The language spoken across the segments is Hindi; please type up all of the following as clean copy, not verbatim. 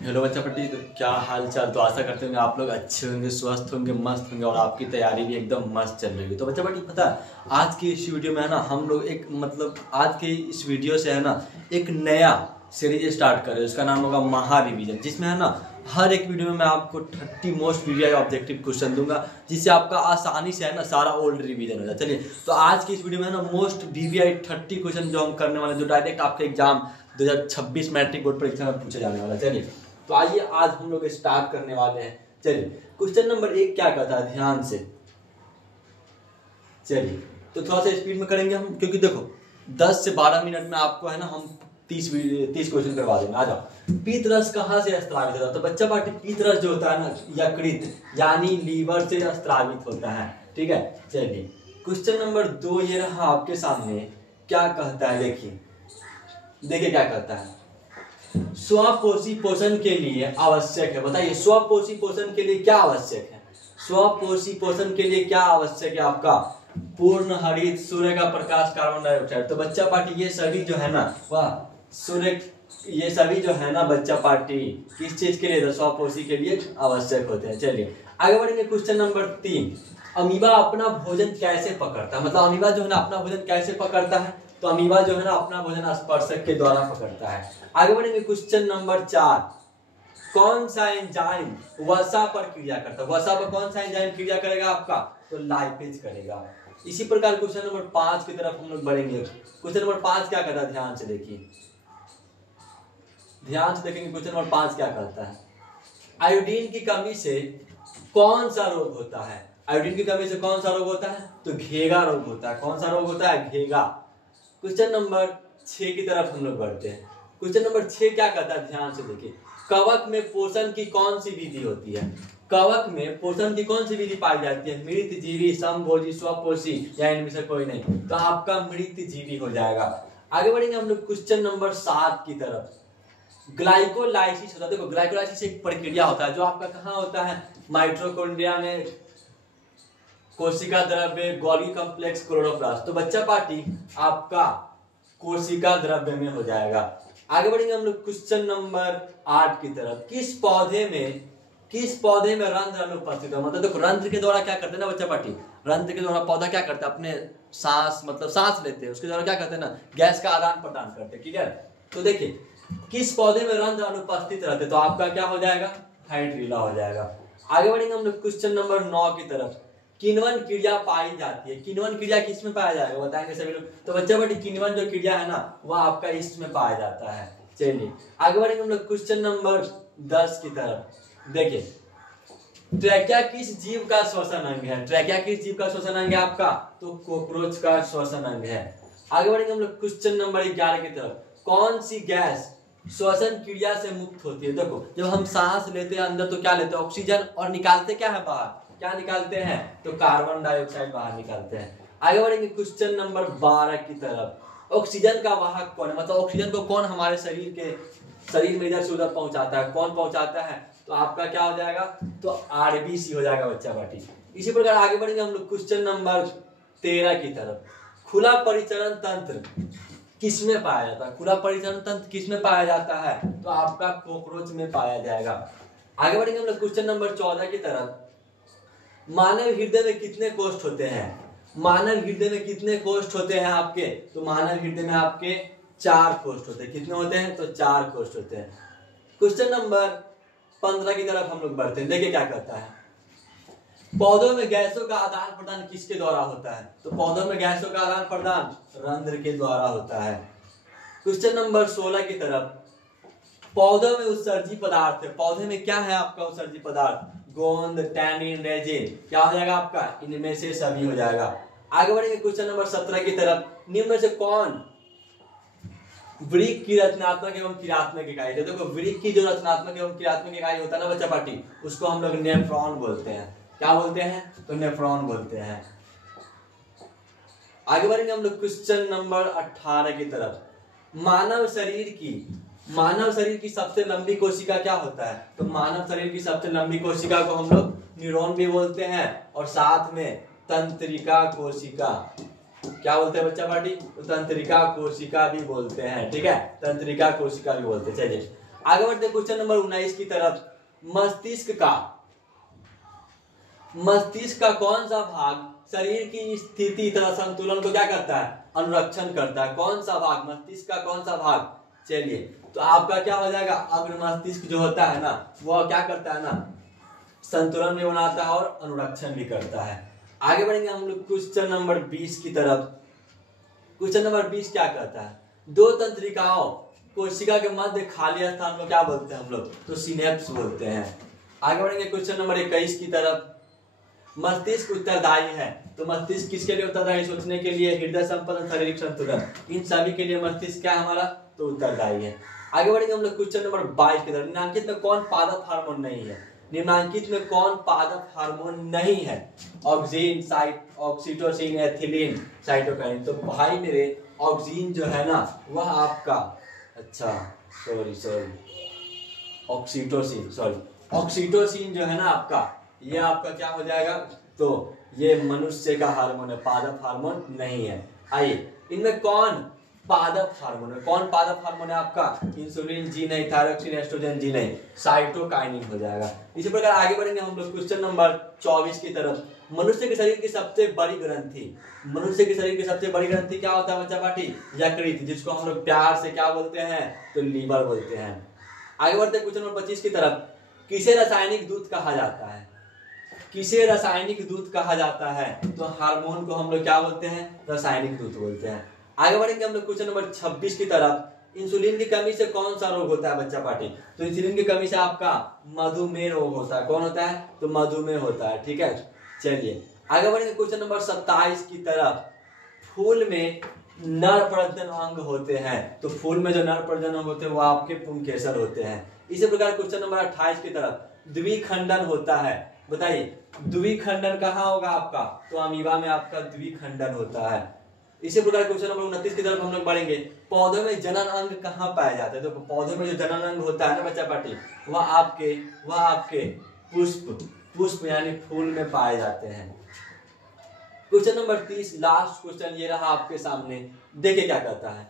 हेलो बच्चा पट्टी, तो क्या हाल चाल। तो आशा करते होंगे आप लोग अच्छे होंगे, स्वस्थ होंगे, मस्त होंगे और आपकी तैयारी भी एकदम मस्त चल रही है। तो बच्चा पट्टी पता है आज की इस वीडियो में है ना, हम लोग एक आज के इस वीडियो से है ना एक नया सीरीज स्टार्ट कर रहे हैं। उसका नाम होगा महा रिवीजन, जिसमें है ना हर एक वीडियो में मैं आपको 30 मोस्ट वीडियो ऑब्जेक्टिव क्वेश्चन दूंगा, जिससे आपका आसानी से है ना सारा ओल्ड रिवीजन हो जाए। चलिए, तो आज की इस वीडियो में है ना मोस्ट वीवीआई 30 क्वेश्चन जो हम करने वाले, जो डायरेक्ट आपके एग्जाम 2026 मैट्रिक बोर्ड परीक्षा में पूछे जाने वाला। चलिए, तो आइए आज हम लोग स्टार्ट करने वाले हैं। चलिए, क्वेश्चन नंबर 1 क्या कहता है, ध्यान से। चलिए, तो थोड़ा सा स्पीड में करेंगे हम, क्योंकि देखो 10 से 12 मिनट में आपको है ना हम 30 क्वेश्चन करवा देंगे। आ जाओ। पीतरस कहाँ से स्रावित होता है? तो बच्चा पार्टी पीतरस जो होता है ना, यकृत यानी लीवर से स्रावित होता है। ठीक है, चलिए क्वेश्चन नंबर 2 ये रहा आपके सामने। क्या कहता है, देखिए देखिए क्या कहता है। स्वपोषी पोषण के लिए आवश्यक है, बताइए स्वपोषी पोषण के लिए क्या आवश्यक है? स्वपोषी पोषण के लिए क्या आवश्यक है आपका? पूर्ण हरित, सूर्य का प्रकाश, कार्बन डाइऑक्साइड। तो बच्चा पार्टी ये सभी जो है ना वह सूर्य, ये सभी जो है ना बच्चा पार्टी किस चीज के लिए? स्वपोषी के लिए आवश्यक होते हैं। चलिए आगे बढ़ेंगे। क्वेश्चन नंबर 3, अमीबा अपना भोजन कैसे पकड़ता है? मतलब अमीबा जो है ना अपना भोजन कैसे पकड़ता है? तो अमीबा जो है ना अपना भोजन स्पर्शक के द्वारा पकड़ता है। आगे बढ़ेंगे। क्वेश्चन नंबर 4, कौन सा एंजाइम वसा पर क्रिया करता है? वसा पर कौन सा एंजाइम क्रिया करेगा आपका? तो लाइपेज करेगा। इसी प्रकार क्वेश्चन नंबर 5 की तरफ हम लोग बढ़ेंगे। क्वेश्चन नंबर 5 क्या कहता है, ध्यान से देखिए, ध्यान से देखेंगे। क्वेश्चन नंबर 5 क्या कहता है, आयोडीन की कमी से कौन सा रोग होता है? आयोडीन की कमी से कौन सा रोग होता है? तो घेगा रोग होता है। कौन सा रोग होता है? घेगा। क्वेश्चन नंबर 6 की तरफ हम लोग बढ़ते हैं। क्वेश्चन नंबर 6 क्या कहता है, ध्यान से देखिए, कवक में पोषण की कौन सी विधि होती है? कवक में पोषण की कौन सी विधि पाई जाती है? मृत जीवी, समभोजी, स्वपोषी या इनमें से कोई नहीं? तो आपका मृत जीवी हो जाएगा। आगे बढ़ेंगे हम लोग क्वेश्चन नंबर 7 की तरफ। ग्लाइकोलाइसिस होता है। देखो ग्लाइकोलाइसिस एक प्रक्रिया होता है जो आपका कहाँ होता है? माइटोकॉन्ड्रिया में, कोशिका द्रव्य, गोल्गी कॉम्प्लेक्स, क्लोरोप्लास्ट। तो बच्चा पार्टी आपका कोशिका द्रव्य में हो जाएगा। आगे बढ़ेंगे हम लोग क्वेश्चन नंबर 8 की तरफ। किस पौधे में रंध्र अनुपस्थित है? मतलब देखो रंध्र के द्वारा क्या करते हैं ना बच्चा पार्टी, रंध्र के द्वारा पौधा क्या करता है? अपने सांस सांस लेते हैं, उसके द्वारा क्या करते हैं ना, गैस का आदान प्रदान करते हैं। ठीक है, तो देखिए किस पौधे में रंध्र अनुपस्थित रहते, तो आपका क्या हो जाएगा? हाइड्रिला हो जाएगा। आगे बढ़ेंगे हम लोग क्वेश्चन नंबर 9 की तरफ। किण्वन क्रिया पाई जाती है। किण्वन क्रिया किस में पाया जाएगा, बताएंगे सभी लोग। तो बच्चा बेटी किण्वन जो क्रिया है ना वह आपका इसमें पाया जाता है। चलिए आगे बढ़ेंगे हम लोग क्वेश्चन नंबर 10 की तरफ। देखिए, ट्रैकिया किस जीव का श्वसन अंग है? ट्रैकिया किस जीव का श्वसन अंग है आपका? तो कॉकरोच का श्वसन अंग है। आगे बढ़ेंगे हम लोग क्वेश्चन नंबर 11 की तरफ। कौन सी गैस श्वसन क्रिया से मुक्त होती है? देखो जब हम सांस लेते हैं अंदर तो क्या लेते हैं? ऑक्सीजन, और निकालते क्या है बाहर? क्या निकालते हैं? तो कार्बन डाइऑक्साइड बाहर निकालते हैं। आगे बढ़ेंगे क्वेश्चन नंबर 12 की तरफ। ऑक्सीजन का वाहक कौन है? मतलब ऑक्सीजन को कौन हमारे शरीर में इधर से उधर पहुंचाता है? कौन पहुंचाता है? तो आपका क्या हो जाएगा? तो आरबीसी हो जाएगा बच्चा पार्टी। इसी प्रकार आगे बढ़ेंगे हम लोग क्वेश्चन नंबर 13 की तरफ। खुला परिचरण तंत्र किसमें पाया जाता है? खुला परिचरण तंत्र किसमें पाया जाता है? तो आपका कॉकरोच में पाया जाएगा। आगे बढ़ेंगे हम लोग क्वेश्चन नंबर 14 की तरफ। मानव हृदय में कितने कोष्ठ होते हैं? मानव हृदय में कितने कोष्ठ होते हैं आपके? तो मानव हृदय में आपके 4 कोष्ठ होते हैं। कितने होते हैं? तो 4 कोष्ठ होते हैं। क्वेश्चन नंबर 15 की तरफ हम लोग बढ़ते हैं। देखिए क्या कहता है, पौधों में गैसों का आदान प्रदान किसके द्वारा होता है? तो पौधों में गैसों का आदान प्रदान रंध्र के द्वारा होता है। क्वेश्चन नंबर 16 की तरफ। पौधों में उत्सर्जी पदार्थ है। पौधे में क्या है आपका उत्सर्जी पदार्थ? गोंद, टैनिन, रेजिन। क्या हो जाएगा आपका? इनमें से सभी हो जाएगा। आगे बढ़ेंगे क्वेश्चन नंबर 17 की तरफ। निम्न में से कौन वृक्क की रचनात्मक एवं क्रियात्मक इकाई है? देखो वृक्क की जो रचनात्मक एवं क्रियात्मक इकाई होता है ना बच्चा पार्टी, उसको हम लोग नेफ्रॉन बोलते हैं। क्या बोलते हैं? तो नेफ्रॉन बोलते हैं। आगे बढ़ेंगे हम लोग क्वेश्चन नंबर 18 की तरफ। मानव शरीर की सबसे लंबी कोशिका क्या होता है? तो मानव शरीर की सबसे लंबी कोशिका को हम लोग न्यूरॉन भी बोलते हैं, और साथ में तंत्रिका कोशिका, क्या बोलते हैं बच्चा पार्टी? तो तंत्रिका कोशिका भी बोलते हैं। ठीक है, तंत्रिका कोशिका भी बोलते हैं। चलिए आगे बढ़ते हैं क्वेश्चन नंबर 19 की तरफ। मस्तिष्क का कौन सा भाग शरीर की स्थिति तथा संतुलन को क्या करता है, अनुरक्षण करता है। कौन सा भाग, मस्तिष्क का कौन सा भाग। चलिए तो आपका क्या हो जाएगा, अग्र मस्तिष्क जो होता है ना वो क्या करता है ना, संतुलन भी बनाता है और अनुरक्षण भी करता है। आगे बढ़ेंगे हम लोग क्वेश्चन नंबर 20 की तरफ। क्वेश्चन नंबर 20 क्या कहता है, दो तंत्रिकाओं कोशिका के मध्य खाली स्थान को क्या बोलते हैं हम लोग, तो सिनेप्स बोलते हैं। आगे बढ़ेंगे क्वेश्चन नंबर 21 की तरफ। मस्तिष्क उत्तरदायी है, तो मस्तिष्क किसके लिए उत्तरदायी, सोचने के लिए, हृदय संपन्न, शारीरिक संतुलन, इन सभी के लिए मस्तिष्क क्या है हमारा, तो उत्तरदायी है। आगे बढ़ेंगे हम लोग क्वेश्चन नंबर 22 की तरफ। निम्नलिखित में कौन पादप हार्मोन नहीं है, निम्नलिखित में कौन पादप हार्मोन नहीं है। Oxygen, oxytocin, ethylene, cytokine. तो भाई मेरे ऑक्सीन जो है ना वह आपका, अच्छा ऑक्सीटोसिन जो है ना आपका, ये आपका क्या हो जाएगा, तो ये मनुष्य का हार्मोन है, पादप हार्मोन नहीं है। आइए इनमें कौन पादप हार्मोन है, कौन पादप हार्मोन है आपका, इंसुलिन जी नहीं, थायरोक्सिन, एस्ट्रोजन जी नहीं, साइटोकाइनिन हो जाएगा। इसी प्रकार आगे बढ़ेंगे हम लोग क्वेश्चन नंबर 24 की तरफ। मनुष्य के शरीर की सबसे बड़ी ग्रंथि, मनुष्य के शरीर की सबसे बड़ी ग्रंथि क्या होता है बच्चा पार्टी, यकृत, जिसको हम लोग प्यार से क्या बोलते हैं, तो लीवर बोलते हैं। आगे बढ़ते हैं क्वेश्चन नंबर 25 की तरफ। किसे रासायनिक दूध कहा जाता है, किसे रासायनिक दूध कहा जाता है, तो हार्मोन को हम लोग क्या बोलते हैं, रासायनिक दूध बोलते हैं। आगे बढ़ेंगे हम लोग क्वेश्चन नंबर 26 की तरफ। इंसुलिन की कमी से कौन सा रोग होता है बच्चा पार्टी, तो इंसुलिन की कमी से आपका मधुमेह रोग होता है। कौन होता है, तो मधुमेह होता है। ठीक है, चलिए आगे बढ़ेंगे क्वेश्चन नंबर 27 की तरफ। फूल में नर प्रजनन अंग होते हैं, तो फूल में जो नर प्रजनन अंग होते हैं वो आपके पुंकेसर होते हैं। इसी प्रकार क्वेश्चन नंबर 28 की तरफ। द्विखंडन होता है, बताइए द्विखंडन कहाँ होगा आपका, तो अमीबा में आपका द्विखंडन होता है। इसी प्रकार क्वेश्चन नंबर 29 की तरफ हम लोग बढ़ेंगे। पौधों में जनन अंग कहाँ पाया जाता है, तो पौधों में जो जनन अंग होता है ना बच्चा पार्टी, वह आपके पुष्प यानी फूल में पाए जाते हैं। क्वेश्चन नंबर 30 लास्ट क्वेश्चन ये रहा आपके सामने। देखिए क्या कहता है,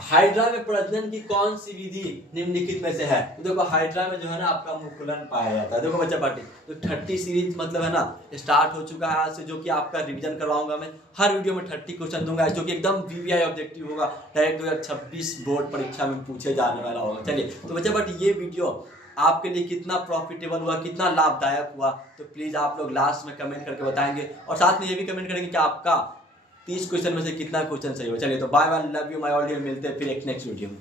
हाइड्रा में प्रजनन की कौन सी विधि निम्नलिखित में से है। तो देखो हाइड्रा में जो है ना आपका मुकुलन पाया जाता है। देखो बच्चा पार्टी, तो 30 सीरीज मतलब है ना स्टार्ट हो चुका है आज से, जो कि आपका रिवीजन करवाऊंगा मैं। हर वीडियो में 30 क्वेश्चन दूंगा जो कि एकदम वीवीआई ऑब्जेक्टिव होगा, डायरेक्ट 2026 बोर्ड परीक्षा में पूछे जाने वाला होगा। चलिए तो बच्चा पार्टी ये वीडियो आपके लिए कितना प्रॉफिटेबल हुआ, कितना लाभदायक हुआ, तो प्लीज आप लोग लास्ट में कमेंट करके बताएंगे, और साथ में ये भी कमेंट करेंगे कि आपका 30 क्वेश्चन में से कितना क्वेश्चन सही हो। चलिए तो bye bye, love you my audience, मिलते हैं फिर एक नेक्स्ट वीडियो में।